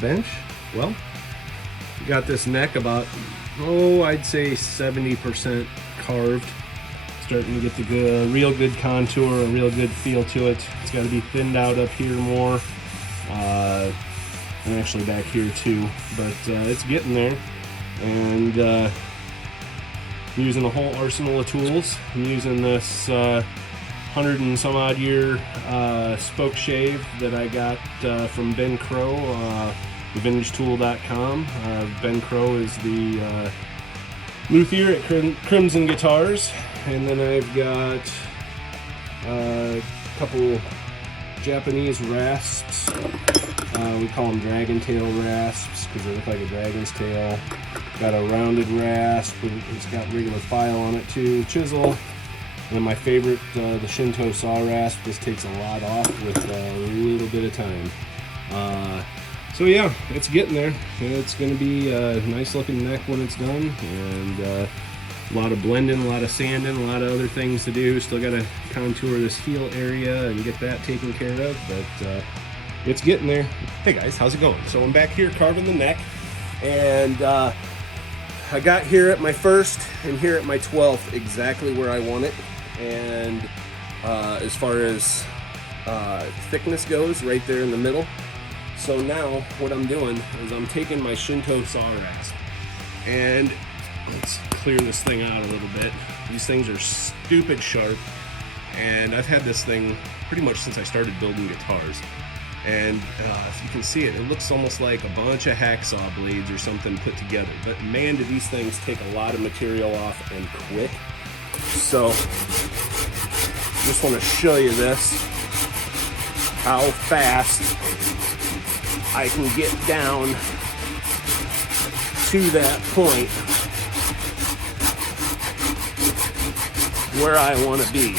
bench? Well, we got this neck about, oh, I'd say 70% carved. Starting to get the good, real good contour, a real good feel to it. It's got to be thinned out up here more, and actually back here too, but it's getting there. And I'm using a whole arsenal of tools. I'm using this 100 and some odd year spoke shave that I got from Ben Crow, thevintagetool.com. Ben Crow is the luthier at Crimson Guitars. And then I've got a couple Japanese rasps. We call them dragon tail rasps because they look like a dragon's tail. Got a rounded rasp. It's got regular file on it too. Chisel. And then my favorite, the Shinto saw rasp. This takes a lot off with a little bit of time. So yeah, it's getting there. It's going to be a nice looking neck when it's done. And a lot of blending, a lot of sanding, a lot of other things to do. Still got to contour this heel area and get that taken care of, but it's getting there. Hey guys, how's it going? So I'm back here carving the neck, and I got here at my 1st and here at my 12th exactly where I want it. And as far as thickness goes, right there in the middle. So now what I'm doing is I'm taking my Shinto saw rasp, and let's clear this thing out a little bit. These things are stupid sharp, and I've had this thing pretty much since I started building guitars. And if you can see it, it looks almost like a bunch of hacksaw blades or something put together. But man, do these things take a lot of material off and quick. So just want to show you this, how fast I can get down to that point where I want to be.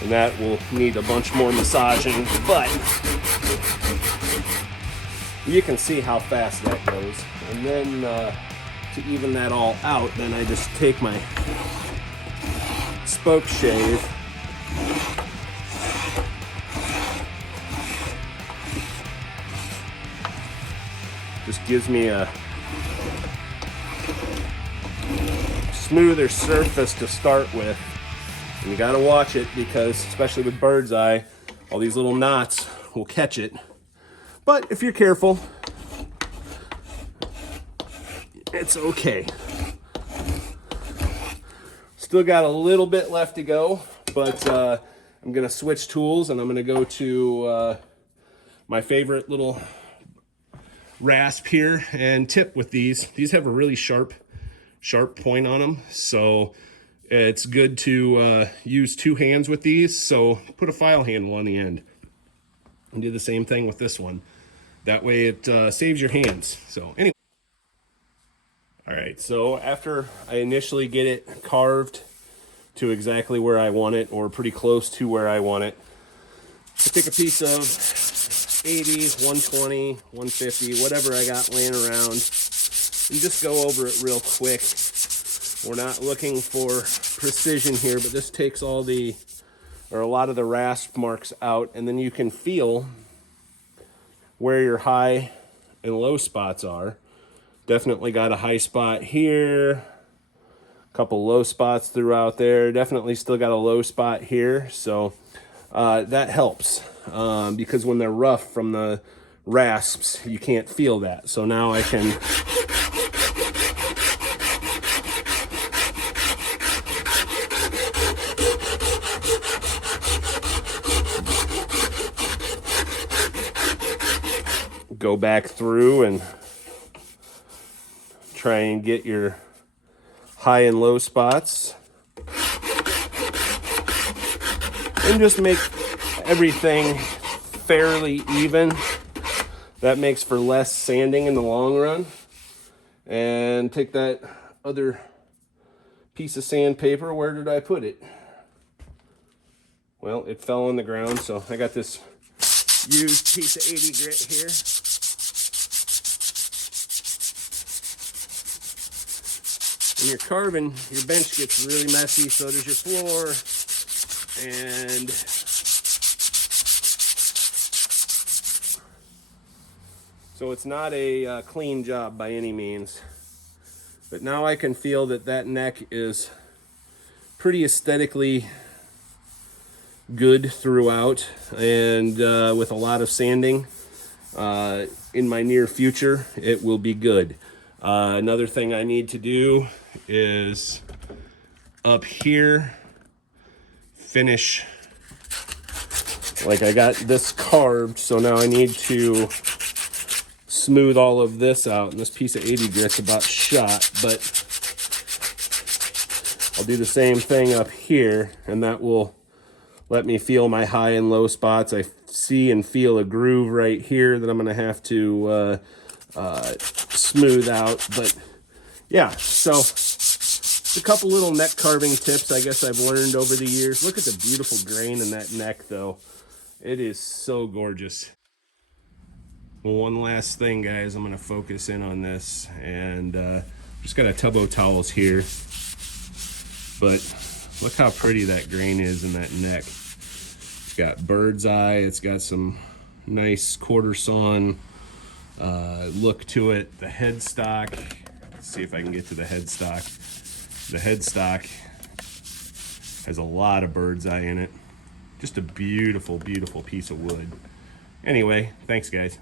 And that will need a bunch more massaging, but you can see how fast that goes. And then to even that all out, then I just take my spoke shave just gives me a smoother surface to start with. And you gotta watch it because, especially with bird's eye, all these little knots will catch it. But if you're careful, it's okay. Still got a little bit left to go, but I'm gonna switch tools and I'm gonna go to my favorite little rasp here and tip with these. These have a really sharp point on them, so it's good to use 2 hands with these. So put a file handle on the end and do the same thing with this one. That way it saves your hands. So anyway. All right, so after I initially get it carved to exactly where I want it, or pretty close to where I want it, I take a piece of 80, 120, 150, whatever I got laying around, and just go over it real quick. We're not looking for precision here, but this takes all the, or a lot of the rasp marks out, and then you can feel where your high and low spots are. Definitely got a high spot here, a couple low spots throughout there. Definitely still got a low spot here, so that helps because when they're rough from the rasps, you can't feel that. So now I can go back through and try and get your high and low spots and just make everything fairly even. That makes for less sanding in the long run. And take that other piece of sandpaper, where did I put it? Well, it fell on the ground, so I got this used piece of 80 grit here. When you're carving, your bench gets really messy, so does your floor. And so it's not a clean job by any means. But now I can feel that that neck is pretty aesthetically good throughout, and with a lot of sanding in my near future, it will be good. Another thing I need to do is up here finish, like I got this carved, so now I need to smooth all of this out, and this piece of 80 grit's about shot, but I'll do the same thing up here, and that will let me feel my high and low spots. I see and feel a groove right here that I'm gonna have to smooth out. But yeah, so a couple little neck carving tips I guess I've learned over the years. Look at the beautiful grain in that neck though. It is so gorgeous. Well, one last thing, guys, I'm gonna focus in on this, and just got a tub of towels here, but look how pretty that grain is in that neck. It's got bird's eye, it's got some nice quarter sawn look to it. The headstock, let's see if I can get to the headstock. The headstock has a lot of bird's eye in it. Just a beautiful, beautiful piece of wood. Anyway, thanks guys.